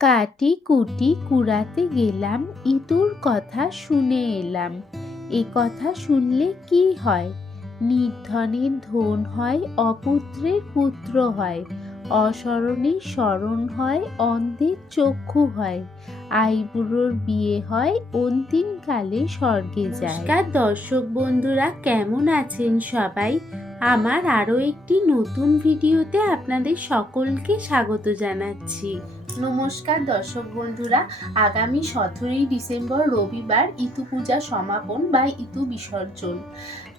কাটি কুটি কুড়াতে গেলাম ইতুর কথা শুনে এলাম। এ কথা শুনলে কি হয়? নির্ধনের ধন হয় অপুত্রের পুত্র হয়। অসরণের স্মরণ হয় অন্ধের চক্ষু হয়। আইবুড়োর বিয়ে হয়, অন্তিমকালে স্বর্গে যায়। দর্শক বন্ধুরা, কেমন আছেন সবাই? আমার আরও একটি নতুন ভিডিওতে আপনাদের সকলকে স্বাগত জানাচ্ছি। নমস্কার দর্শক বন্ধুরা, আগামী সতেরোই ডিসেম্বর রবিবার ইতু পূজা সমাপন বা ইতু বিসর্জন।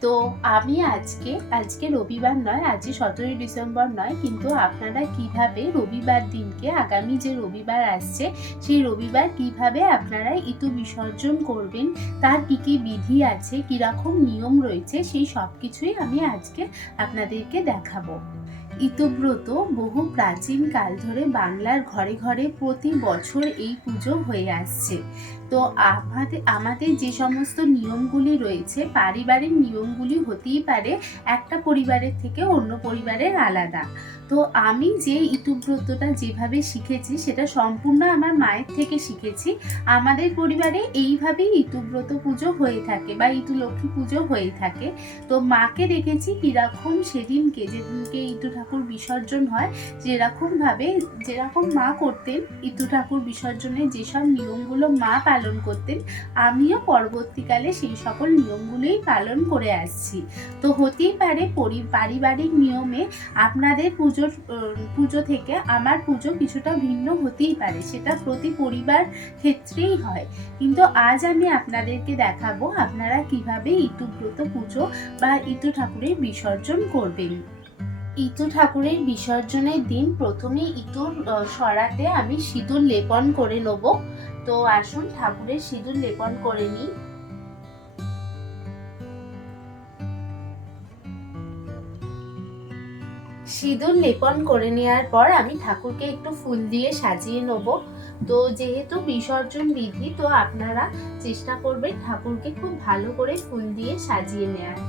তো আমি আজকে আজকে রবিবার নয়, আজকে সতেরোই ডিসেম্বর নয়, কিন্তু আপনারা কীভাবে রবিবার দিনকে, আগামী যে রবিবার আসছে, সেই রবিবার কীভাবে আপনারা ইতু বিসর্জন করবেন, তার কী কী বিধি আছে কীরকম নিয়ম রয়েছে, সেই সব কিছুই আমি আজকে আপনাদেরকে দেখাবো। ইতব্রত বহু প্রাচীন কাল ধরে বাংলার ঘরে ঘরে প্রতি বছর এই পুজো হয়ে আসছে। তো আমাদের আমাদের যে সমস্ত নিয়মগুলি রয়েছে, পারিবারিক নিয়মগুলি হতেই পারে একটা পরিবারের থেকে অন্য পরিবারের আলাদা। তো আমি যে ইতুব্রতটা যেভাবে শিখেছি, সেটা সম্পূর্ণ আমার মায়ের থেকে শিখেছি। আমাদের পরিবারে এইভাবেই ইতুব্রত পুজো হয়ে থাকে বা ইতু লক্ষ্মী পুজো হয়ে থাকে। তো মাকে দেখেছি কীরকম সেদিনকে, যেদিনকে ইতু ঠাকুর বিসর্জন হয়, যেরকমভাবে, যেরকম মা করতেন, ইতু ঠাকুর বিসর্জনের যেসব নিয়মগুলো মা পালন করতেন, আমিও পরবর্তীকালে সেই সকল নিয়মগুলোই পালন করে আসছি। তো হতেই পারে পরি, পারিবারিক নিয়মে আপনাদের পুজোর পুজো থেকে আমার পুজো কিছুটা ভিন্ন হতেই পারে, সেটা প্রতি পরিবার ক্ষেত্রেই হয়। কিন্তু আজ আমি আপনাদেরকে দেখাবো আপনারা কীভাবে ইতুব্রত পুজো বা ইতু ঠাকুরের বিসর্জন করবেন। ইতু ঠাকুরের বিসর্জনের দিন প্রথমে ইতুর সরাতে আমি সিঁদুর লেপন করে নেব। তো আসুন ঠাকুরের সিঁদুর লেপন করে নিই। সিঁদুর লেপন করে নেওয়ার পর আমি ঠাকুরকে একটু ফুল দিয়ে সাজিয়ে নেব। তো যেহেতু বিসর্জন বিধি, তো আপনারা চেষ্টা করবেন ঠাকুরকে খুব ভালো করে ফুল দিয়ে সাজিয়ে নেওয়ার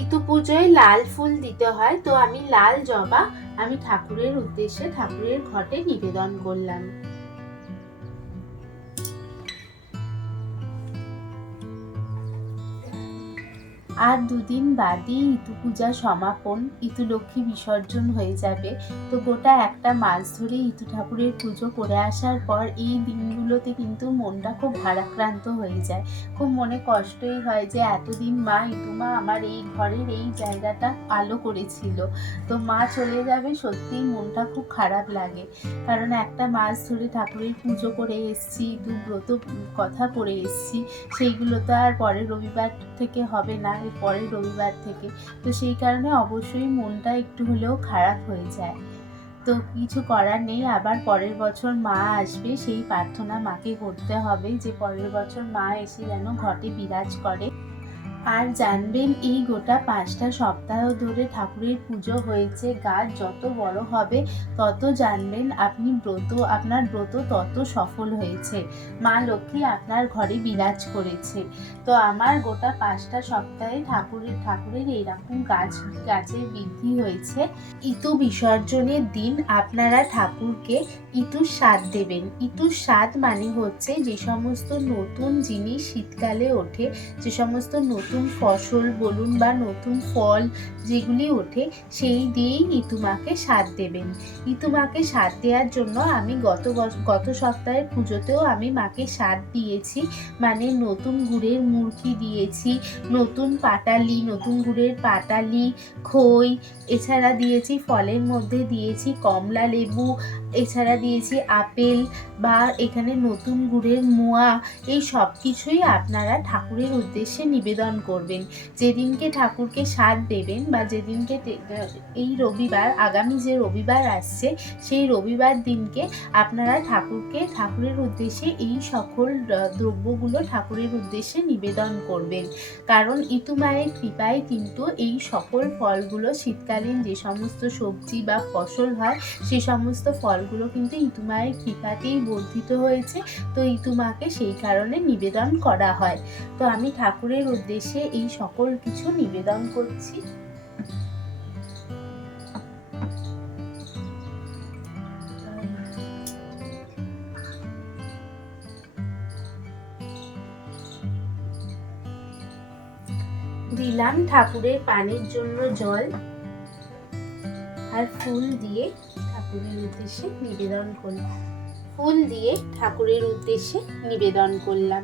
ইতু পুজোয় লাল ফুল দিতে হয়, তো আমি লাল জবা আমি ঠাকুরের উদ্দেশ্যে ঠাকুরের ঘটে নিবেদন করলাম। আর দুদিন বাদই ইতু পূজা সমাপন, ইতু লক্ষ্মী বিসর্জন হয়ে যাবে। তো গোটা একটা মাস ধরে ইতু ঠাকুরের পুজো করে আসার পর এই দিনগুলোতে কিন্তু মনটা খুব ভারাক্রান্ত হয়ে যায়। খুব মনে কষ্টই হয় যে এতদিন মা ইতু মা আমার এই ঘরের এই জায়গাটা আলো করেছিল। তো মা চলে যাবে, সত্যিই মনটা খুব খারাপ লাগে। কারণ একটা মাস ধরে ঠাকুরের পুজো করে এসছি, দু ব্রত কথা পড়ে এসছি, সেইগুলো তো আর পরের রবিবার থেকে হবে না। পরের রবিবার থেকে। তো সেই কারণে অবশ্যই মনটা একটু হলেও খারাপ হয়ে যায়। তো কিছু করার নেই, আবার পরের বছর মা আসবে, সেই প্রার্থনা মাকে করতে হবে যে পরের বছর মা এসে যেন ঘটে বিরাজ করে। আর জানবেন, এই গোটা পাঁচটা সপ্তাহ ধরে ঠাকুরের পুজো হয়েছে গাছ যত বড় হবে তত জানবেন আপনি ব্রত, আপনার ব্রত তত সফল হয়েছে। মা লক্ষ্মী আপনার ঘরে বিরাজ করেছে। তো আমার গোটা পাঁচটা সপ্তাহে ঠাকুরের ঠাকুরের এইরকম গাছ, গাছের বৃদ্ধি হয়েছে। ইতু বিসর্জনের দিন আপনারা ঠাকুরকে ইতুর স্বাদ দেবেন। ইতুর স্বাদ মানে হচ্ছে যে সমস্ত নতুন জিনিস শীতকালে ওঠে, যে সমস্ত নতুন ফসল বলুন বা নতুন ফল যেগুলি ওঠে, সেই দিয়েই ইতুমাকে স্বাদ দেবেন। ইতুমাকে স্বাদ দেওয়ার জন্য আমি গত গত সপ্তাহের পুজোতেও আমি মাকে স্বাদ দিয়েছি। মানে নতুন গুড়ের মুরকি দিয়েছি, নতুন পাটালি, নতুন গুড়ের পাটালি, খই, এছাড়া দিয়েছি, ফলের মধ্যে দিয়েছি কমলা লেবু এছাড়া দিয়েছি আপেল বা এখানে নতুন গুড়ের মোয়া। এই সব কিছুই আপনারা ঠাকুরের উদ্দেশ্যে নিবেদন করবেন। যেদিনকে ঠাকুরকে স্বাদ দেবেন বা যেদিনকে এই রবিবার, আগামী যে রবিবার আসছে, সেই রবিবার দিনকে আপনারা ঠাকুরকে, ঠাকুরের উদ্দেশ্যে এই সকল দ্রব্যগুলো ঠাকুরের উদ্দেশ্যে নিবেদন করবেন। কারণ ইতু মায়ের কৃপায় কিন্তু এই সকল ফলগুলো শীতকালীন যে সমস্ত সবজি বা ফসল হয়, সে সমস্ত ফল ফলগুলো কিন্তু ইতুমায়ের কৃপাতেই বর্ধিত হয়েছে। তো ইতুমাকে সেই কারণে নিবেদন করা হয়। তো আমি ঠাকুরের উদ্দেশ্যে এই সকল কিছু নিবেদন করছি। দিলাম ঠাকুরের পানির জন্য জল আর ফুল দিয়ে ঠাকুরের উদ্দেশ্যে নিবেদন করলাম। ফুল দিয়ে ঠাকুরের উদ্দেশ্যে নিবেদন করলাম।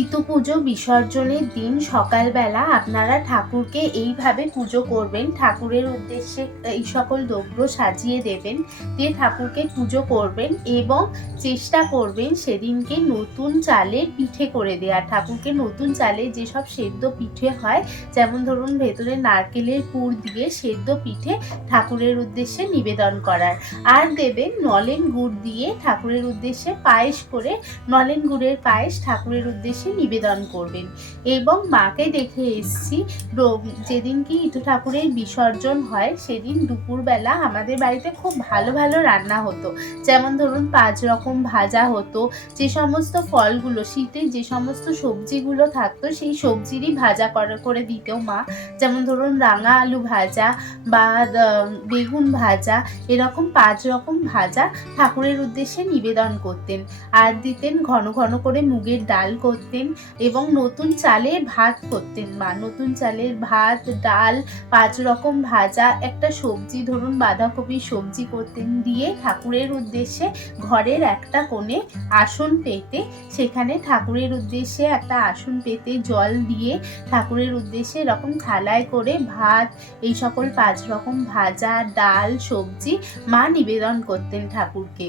ইতু পুজো বিসর্জনের দিন সকালবেলা আপনারা ঠাকুরকে এইভাবে পুজো করবেন। ঠাকুরের উদ্দেশ্যে এই সকল দ্রব্য সাজিয়ে দেবেন, দিয়ে ঠাকুরকে পুজো করবেন এবং চেষ্টা করবেন সেদিনকে নতুন চালের পিঠে করে দেওয়া। ঠাকুরকে নতুন চালে যেসব সেদ্ধ পিঠে হয়, যেমন ধরুন ভেতরে নারকেলের পুর দিয়ে সেদ্ধ পিঠে ঠাকুরের উদ্দেশ্যে নিবেদন করার। আর দেবেন নলেন গুড় দিয়ে ঠাকুরের উদ্দেশ্যে পায়েস করে, নলেন গুড়ের পায়েস ঠাকুরের উদ্দেশ্যে নিবেদন করবেন। এবং মাকে দেখে এসছি যেদিন কি ইটু ঠাকুরের বিসর্জন হয়, সেদিন দুপুরবেলা আমাদের বাড়িতে খুব ভালো ভালো রান্না হতো। যেমন ধরুন, পাঁচ রকম ভাজা হতো, যে সমস্ত ফলগুলো, শীতে যে সমস্ত সবজিগুলো থাকতো, সেই সবজিরই ভাজা করে করে দিত মা। যেমন ধরুন, রাঙা আলু ভাজা বা বেগুন ভাজা, এরকম পাঁচ রকম ভাজা ঠাকুরের উদ্দেশ্যে নিবেদন করতেন। আর দিতেন ঘন ঘন করে মুগের ডাল করতেন। এবং নতুন চালে ভাত করতেন মা নতুন চালের ভাত, ডাল, পাঁচ রকম ভাজা, একটা সবজি, ধরুন বাঁধাকপি সবজি করতেন। দিয়ে ঠাকুরের উদ্দেশ্যে ঘরের একটা কোণে আসন পেতে, সেখানে ঠাকুরের উদ্দেশ্যে একটা আসন পেতে জল দিয়ে ঠাকুরের উদ্দেশ্যে এরকম থালায় করে ভাত, এই সকল পাঁচ রকম ভাজা, ডাল, সবজি মা নিবেদন করতেন ঠাকুরকে।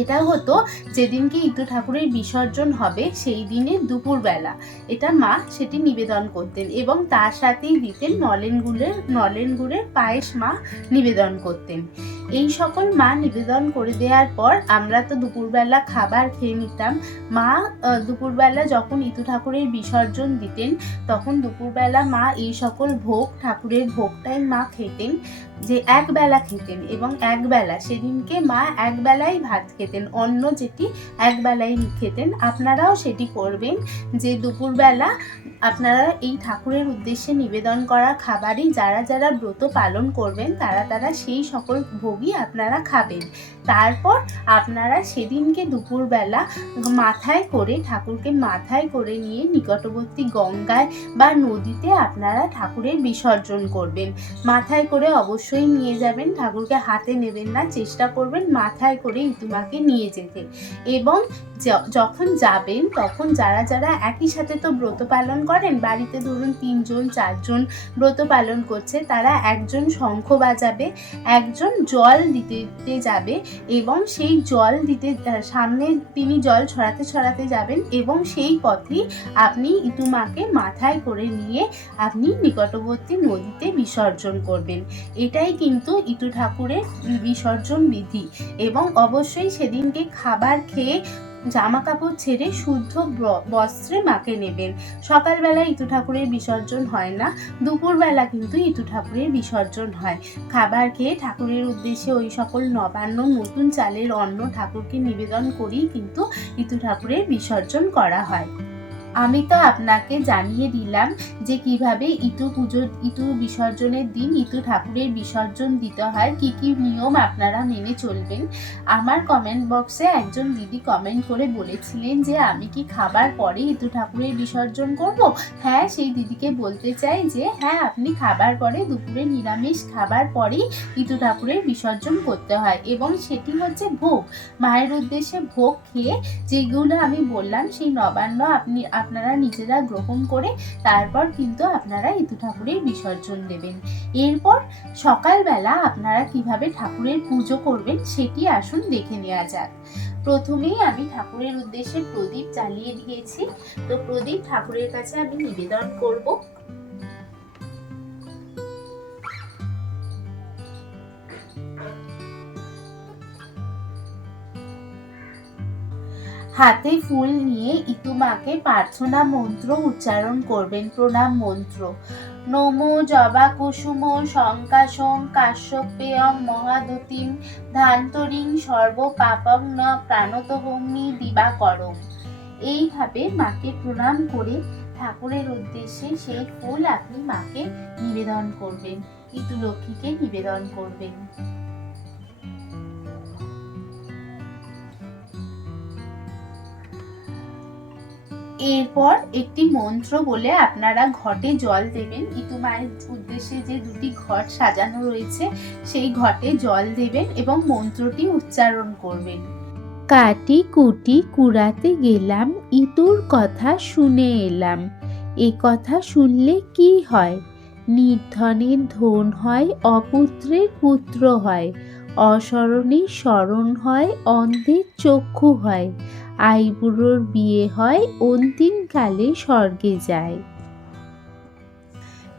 এটা হতো যেদিনকে ইতু ঠাকুরের বিসর্জন হবে, সেই দিনে দুপুরবেলা। এটা মা সেটি নিবেদন করতেন এবং তার সাথেই দিতেন নলেন গুড়ের নলেন গুড়ের পায়েস মা নিবেদন করতেন। এই সকল মা নিবেদন করে দেওয়ার পর আমরা তো দুপুরবেলা খাবার খেয়ে নিতাম। মা দুপুরবেলা যখন ইতু ঠাকুরের বিসর্জন দিতেন, তখন দুপুরবেলা মা এই সকল ভোগ, ঠাকুরের ভোগটাই মা খেতেন। যে একবেলা খেতেন এবং একবেলা সেদিনকে মা একবেলাই ভাত খেতেন অন্য যেটি একবেলাই খেতেন। আপনারাও সেটি করবেন যে দুপুরবেলা আপনারা এই ঠাকুরের উদ্দেশ্যে নিবেদন করা খাবারই যারা যারা ব্রত পালন করবেন, তারা তারা সেই সকল ভোগই আপনারা খাবেন। তারপর আপনারা সেদিনকে দুপুরবেলা মাথায় করে, ঠাকুরকে মাথায় করে নিয়ে নিকটবর্তী গঙ্গায় বা নদীতে আপনারা ঠাকুরের বিসর্জন করবেন। মাথায় করে অবশ্যই নিয়ে যাবেন, ঠাকুরকে হাতে নেবেন না, চেষ্টা করবেন মাথায় করে ইতুমাকে নিয়ে যেতে। এবং যখন যাবেন, তখন যারা যারা একই সাথে তো ব্রত পালন করেন, বাড়িতে ধরুন তিনজন, চারজন ব্রত পালন করছে, তারা একজন শঙ্খ বাজাবে, একজন জল দিতে দিতে যাবে এবং সেই জল দিতে সামনে তিনি জল ছড়াতে ছড়াতে যাবেন এবং সেই পথেই আপনি ইতুমাকে মাথায় করে নিয়ে আপনি নিকটবর্তী নদীতে বিসর্জন করবেন। এটাই কিন্তু ইতু ঠাকুরের বিসর্জন বিধি এবং অবশ্যই সেদিনকে খাবার খেয়ে জামা কাপড় ছেড়ে শুদ্ধ বস্ত্রে মাকে নেবেন। সকালবেলা ইতু ঠাকুরের বিসর্জন হয় না, দুপুরবেলা কিন্তু ইতু ঠাকুরের বিসর্জন হয়। খাবার খেয়ে ঠাকুরের উদ্দেশ্যে ওই সকল নবান্ন নতুন চালের অন্ন ঠাকুরকে নিবেদন করেই কিন্তু ইতু ঠাকুরের বিসর্জন করা হয়। আমি তো আপনাকে জানিয়ে দিলাম যে কীভাবে ইতু পুজো ইতু বিসর্জনের দিন ইতু ঠাকুরের বিসর্জন দিতে হয়, কি কি নিয়ম আপনারা মেনে চলবেন। আমার কমেন্ট বক্সে একজন দিদি কমেন্ট করে বলেছিলেন যে, আমি কি খাবার পরে ইতু ঠাকুরের বিসর্জন করব? হ্যাঁ সেই দিদিকে বলতে চাই যে হ্যাঁ আপনি খাবার পরে দুপুরে নিরামিষ খাবার পরেই ইতু ঠাকুরের বিসর্জন করতে হয় এবং সেটি হচ্ছে ভোগ। মায়ের উদ্দেশ্যে ভোগ খেয়ে যেগুলো আমি বললাম, সেই নবান্ন আপনি আপনারা নিজেরা গ্রহণ করে তারপর কিন্তু আপনারা ইতু ঠাকুরের বিসর্জন দেবেন। এরপর সকালবেলা আপনারা কীভাবে ঠাকুরের পুজো করবেন সেটি আসুন দেখে নেওয়া যাক। প্রথমেই আমি ঠাকুরের উদ্দেশ্যে প্রদীপ জ্বালিয়ে দিয়েছি। তো প্রদীপ ঠাকুরের কাছে আমি নিবেদন করব। হাতে ফুল নিয়ে ইতুমাকে প্রার্থনা মন্ত্র উচ্চারণ করবেন। প্রণাম মন্ত্র। নমো জবা কুসুম শঙ্কাশং কাশ্যপেয়ং মহাদতিম ধান্তরিং সর্ব পাপং ন প্রাণতহম্মি দিবাকরম। এইভাবে মাকে প্রণাম করে ঠাকুরের উদ্দেশ্যে সেই ফুল আপনি মাকে নিবেদন করবেন। ইতু লক্ষ্মীকে নিবেদন করবেন। এরপর একটি মন্ত্র বলে আপনারা ঘটে জল দেবেন। ইতু মায়ের উদ্দেশ্যে যে দুটি ঘট সাজানো রয়েছে, সেই ঘটে জল দেবেন এবং মন্ত্রটি উচ্চারণ করবেন। কাটি কুটি কুড়াতে গেলাম, ইতুর কথা শুনে এলাম। এ কথা শুনলে কি হয়? নির্ধনের ধন হয় অপুত্রের পুত্র হয়। অসরণের স্মরণ হয় অন্ধের চক্ষু হয়। আইবুড়োর বিয়ে হয় অন্তিমকালে স্বর্গে যায়।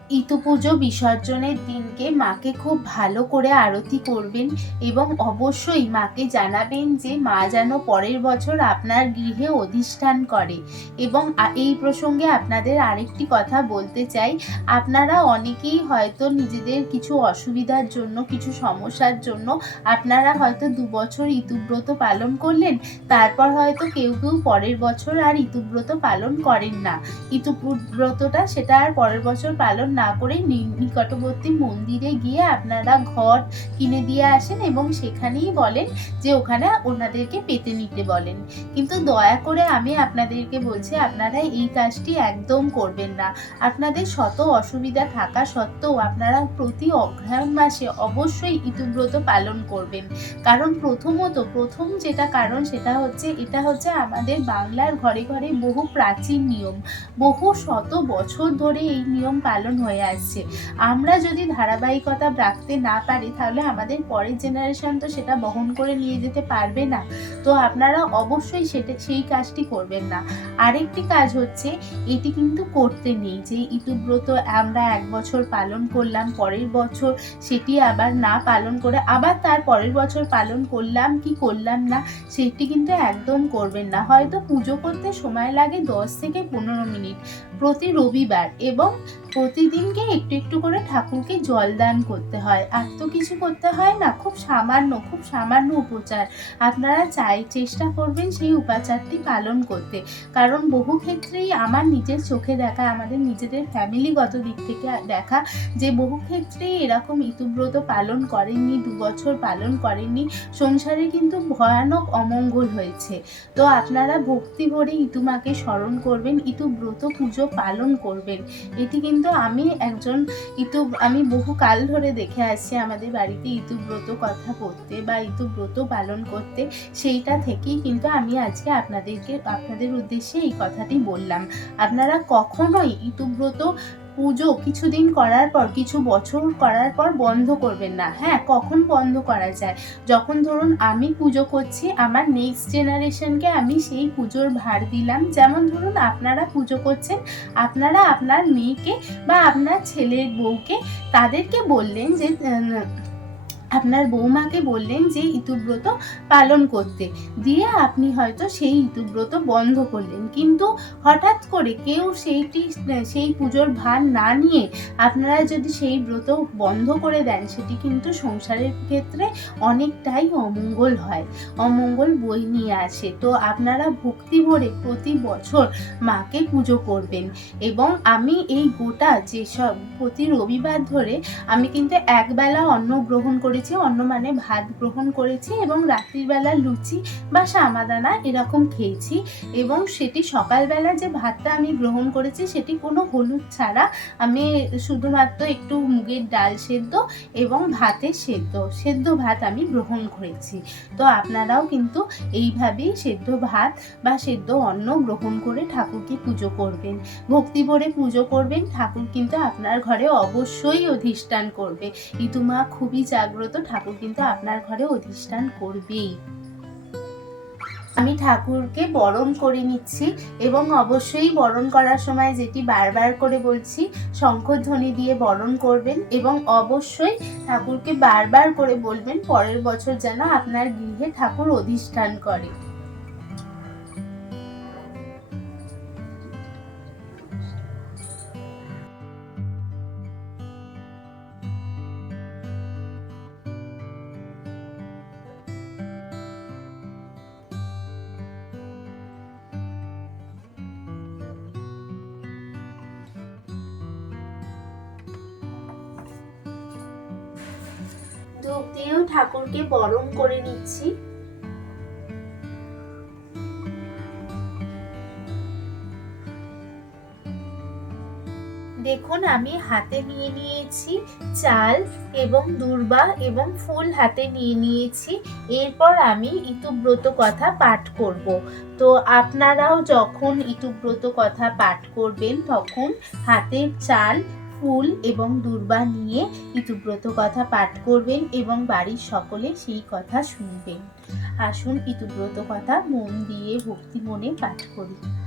ইতু পুজো বিসর্জনের দিনকে মাকে খুব ভালো করে আরতি করবেন এবং অবশ্যই মাকে জানাবেন যে মা যেন পরের বছর আপনার গৃহে অধিষ্ঠান করে। এবং এই প্রসঙ্গে আপনাদের আরেকটি কথা বলতে চাই। আপনারা অনেকেই হয়তো নিজেদের কিছু অসুবিধার জন্য, কিছু সমস্যার জন্য আপনারা হয়তো দু বছর ইতুব্রত পালন করলেন, তারপর হয়তো কেউ কেউ পরের বছর আর ইতুব্রত পালন করেন না। ইতুব্রতটা সেটা আর পরের বছর পালন না করে নিকটবর্তী মন্দিরে গিয়ে আপনারা ঘর কিনে দিয়ে আসেন এবং সেখানেই বলেন যে ওখানে ওনাদেরকে পেতে নিতে বলেন। কিন্তু দয়া করে আমি আপনাদেরকে বলছি, আপনারা এই কাজটি একদম করবেন না। আপনাদের শত অসুবিধা থাকা সত্ত্বেও আপনারা প্রতি অগ্রহায়ণ মাসে অবশ্যই ইতুব্রত পালন করবেন। কারণ প্রথমত, প্রথম যেটা কারণ সেটা হচ্ছে, এটা হচ্ছে আমাদের বাংলার ঘরে ঘরে বহু প্রাচীন নিয়ম। বহু শত বছর ধরে এই নিয়ম পালন হয়ে আসছে। আমরা যদি ধারাবাহিকতা রাখতে না পারি, তাহলে আমাদের পরের জেনারেশন তো সেটা বহন করে নিয়ে যেতে পারবে না। তো আপনারা অবশ্যই সেটা, সেই কাজটি করবেন না। আরেকটি কাজ হচ্ছে, এটি কিন্তু করতে নেই যে, ইতুব্রত আমরা এক বছর পালন করলাম, পরের বছর সেটি আবার না পালন করে, আবার তার পরের বছর পালন করলাম কি করলাম না, সেটি কিন্তু একদম করবেন না। হয়তো পুজো করতে সময় লাগে দশ থেকে পনেরো মিনিট। প্রতি রবিবার এবং প্রতিদিনকে একটু একটু করে ঠাকুরকে জল দান করতে হয়। আর তো কিছু করতে হয় না, খুব সামান্য খুব সামান্য উপচার। আপনারা চাই, চেষ্টা করবেন সেই উপাচারটি পালন করতে। কারণ বহু ক্ষেত্রেই আমার নিজের চোখে দেখা, আমাদের নিজেদের ফ্যামিলিগত দিক থেকে দেখা যে বহু ক্ষেত্রেই এরকম ইতুব্রত পালন করেননি, দু বছর পালন করেননি, সংসারে কিন্তু ভয়ানক অমঙ্গল হয়েছে। তো আপনারা ভক্তি ভরে ইতুমাকে স্মরণ করবেন, ইতুব্রত পুজো পালন করবেন। এটি কিন্তু আমি একজন ইতু, আমি বহু কাল ধরে দেখে আসছি আমাদের বাড়িতে ইতুব্রত কথা পড়তে বা ইতুব্রত পালন করতে। সেইটা থেকেই কিন্তু আমি আজকে আপনাদেরকে, আপনাদের উদ্দেশ্যে এই কথাটি বললাম। আপনারা কখনোই ইতুব্রত পুজো কিছুদিন করার পর, কিছু বছর করার পর বন্ধ করবেন না। হ্যাঁ কখন বন্ধ করা যায়? যখন ধরুন আমি পুজো করছি, আমার নেক্সট জেনারেশনকে আমি সেই পুজোর ভার দিলাম। যেমন ধরুন আপনারা পুজো করছেন, আপনারা আপনার মেয়েকে বা আপনার ছেলের বউকে তাদেরকে বললেন যে আপনার বৌমাকে বললেন যে ইতুব্রত পালন করতে। দিয়ে আপনি হয়তো সেই ইতুব্রত বন্ধ করলেন। কিন্তু হঠাৎ করে কেউ সেইটি, সেই পুজোর ভার না নিয়ে আপনারা যদি সেই ব্রত বন্ধ করে দেন, সেটি কিন্তু সংসারের ক্ষেত্রে অনেকটাই অমঙ্গল হয়। অমঙ্গল বই নিয়ে আসে। তো আপনারা ভক্তি ভরে প্রতি বছর মাকে পুজো করবেন। এবং আমি এই গোটা যেসব প্রতি রবিবার ধরে আমি কিন্তু একবেলা অন্ন গ্রহণ করেছি অন্ন মানে ভাত গ্রহণ করেছি এবং রাত্রিবেলা লুচি বা সামাদানা এরকম খেয়েছি এবং সেটি সকালবেলা যে ভাতটা আমি গ্রহণ করেছি সেটি কোনো হলুদ ছাড়া আমি শুধুমাত্র একটু মুগের ডাল সেদ্ধ এবং ভাতের সেদ্ধ সেদ্ধ ভাত আমি গ্রহণ করেছি। তো আপনারাও কিন্তু এইভাবেই সেদ্ধ ভাত বা সেদ্ধ অন্ন গ্রহণ করে ঠাকুরকে পুজো করবেন। ভক্তি ভরে পুজো করবেন, ঠাকুর কিন্তু আপনার ঘরে অবশ্যই অধিষ্ঠান করবে। ইতুমা খুবই জাগ্রত ঠাকুর কিন্তু আপনার ঘরে অধিষ্ঠান করবেই। আমি ঠাকুরকে বরণ করে নিচ্ছি এবং অবশ্যই বরণ করার সময় যেটি বারবার করে বলছি, শঙ্খধ্বনি দিয়ে বরণ করবেন এবং অবশ্যই ঠাকুরকে বারবার করে বলবেন, পরের বছর যেন আপনার গৃহে ঠাকুর অধিষ্ঠান করে। করে নিচ্ছি। দেখুন, আমি হাতে নিয়ে নিয়েছি চাল এবং দুর্বা এবং ফুল হাতে নিয়ে নিয়েছি। এরপর আমি ইতুব্রত কথা পাঠ করব। তো আপনারাও যখন ইতুব্রত কথা পাঠ করবেন, তখন হাতের চাল ফুল এবং দূর্বা নিয়ে ইতুব্রত কথা পাঠ করবেন এবং বাড়ির সকলে সেই কথা শুনবেন। আসুন ইতুব্রত কথা মন দিয়ে ভক্তি মনে পাঠ করি।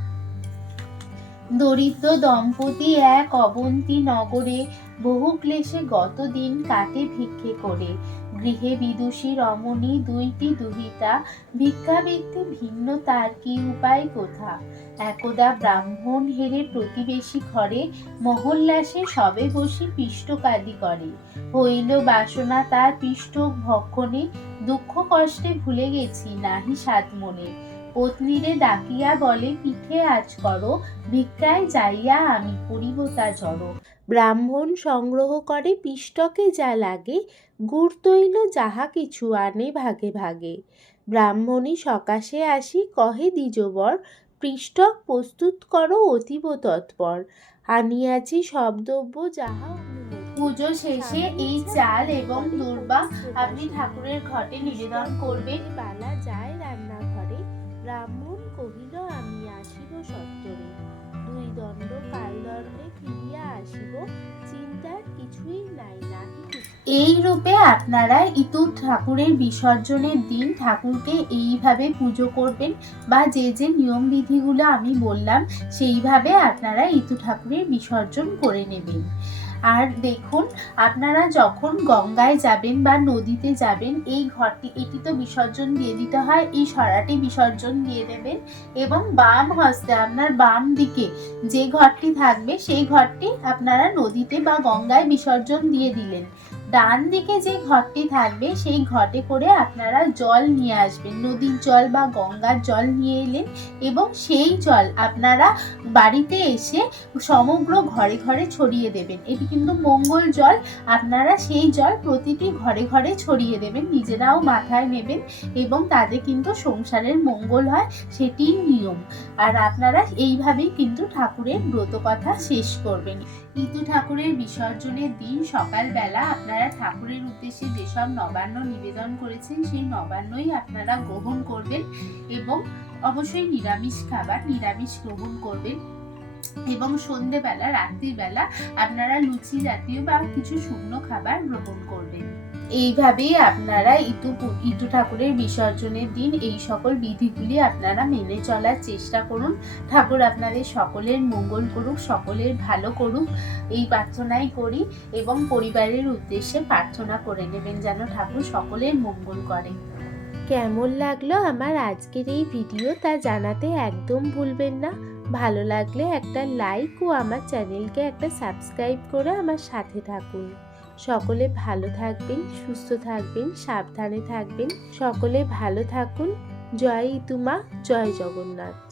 দরিদ্র দম্পতি এক অবন্তী নগরে বহু ক্লেশে গত দিন কাটে ভিক্ষে করে। গৃহে বিদুষী রমণী দুইটি দুহিতা ভিক্ষাবৃত্তি ভিন্ন তার কি উপায় কোথা? একদা ব্রাহ্মণ হেরে প্রতিবেশী ঘরে, মহল্লাসে সবে বসি পিষ্টকাদি করে। হইল বাসনা তার পিষ্ট ভক্ষণে, দুঃখ কষ্টে ভুলে গেছি নাহি সাত মনে পত্নীরে ডাকিয়া বলে, পিঠে আজ করো, ভিক্ষায় যাইয়া আমি করিব তা জড়ো। ব্রাহ্মণ সংগ্রহ করে, পিষ্টকে যা লাগে, গুড় তৈল যাহা কিছু আনে ভাগে ভাগে। ব্রাহ্মণী সকাশে আসি, কহে, দ্বিজবর পৃষ্ঠক প্রস্তুত করো অতীব তৎপর। আনিয়াছি সব দ্রব্য যাহা পুজো শেষে এই চাল এবং দুর্বা আপনি ঠাকুরের ঘটে নিবেদন করবেন। বালা যায় ব্রাহ্মণ কহিল, আমি আসিব সত্তরে। দুই দণ্ড কাল দণ্ডে ফিরিয়া আসিব, চিন্তার কিছুই নাই, নাহি এই রূপে আপনারা ইতু ঠাকুরের বিসর্জনের দিন ঠাকুরকে এইভাবে পুজো করবেন বা যে যে নিয়ম বিধিগুলো আমি বললাম, সেইভাবে আপনারা ইতু ঠাকুরের বিসর্জন করে নেবেন। আর দেখুন, আপনারা যখন গঙ্গায় যাবেন বা নদীতে যাবেন, এই ঘরটি, এটি তো বিসর্জন দিয়ে দিতে হয়, এই সরাটি বিসর্জন দিয়ে দেবেন এবং বাম হস্তে, আপনার বাম দিকে যে ঘরটি থাকবে, সেই ঘরটি আপনারা নদীতে বা গঙ্গায় বিসর্জন দিয়ে দিলেন। ডান দিকে যে ঘরটি থাকবে, সেই ঘটে করে আপনারা জল নিয়ে আসবেন। নদীর জল বা গঙ্গার জল নিয়ে এলেন এবং সেই জল আপনারা বাড়িতে এসে সমগ্র ঘরে ঘরে ছড়িয়ে দেবেন। এটি কিন্তু মঙ্গল জল, আপনারা সেই জল প্রতিটি ঘরে ঘরে ছড়িয়ে দেবেন, নিজেরাও মাথায় নেবেন এবং তাতে কিন্তু সংসারের মঙ্গল হয়, সেটিই নিয়ম। আর আপনারা এইভাবেই কিন্তু ঠাকুরের ব্রত কথা শেষ করবেন। ইতু ঠাকুরের বিসর্জনের দিন সকালবেলা আপনারা ঠাকুরের উদ্দেশ্যে যেসব নবান্ন নিবেদন করেছেন, সেই নবান্নই আপনারা গ্রহণ করবেন এবং অবশ্যই নিরামিষ খাবার নিরামিষ গ্রহণ করবেন এবং সন্ধেবেলা, রাত্রিবেলা আপনারা লুচি জাতীয় বা কিছু শুকনো খাবার গ্রহণ করবেন। এইভাবেই আপনারা ইতু ইতু ঠাকুরের বিসর্জনের দিন এই সকল বিধিগুলি আপনারা মেনে চলার চেষ্টা করুন। ঠাকুর আপনাদের সকলের মঙ্গল করুক, সকলের ভালো করুক, এই প্রার্থনাই করি এবং পরিবারের উদ্দেশ্যে প্রার্থনা করে নেবেন যেন ঠাকুর সকলের মঙ্গল করে। কেমন লাগল আমার আজকের এই ভিডিও তা জানাতে একদম ভুলবেন না। ভালো লাগলে একটা লাইক ও আমার চ্যানেলকে একটা সাবস্ক্রাইব করে আমার সাথে থাকুন। সকলে ভালো থাকবেন সুস্থ থাকবেন সাবধানে থাকবেন। সকলে ভালো থাকুন। জয় ইতুমা জয় জগন্নাথ।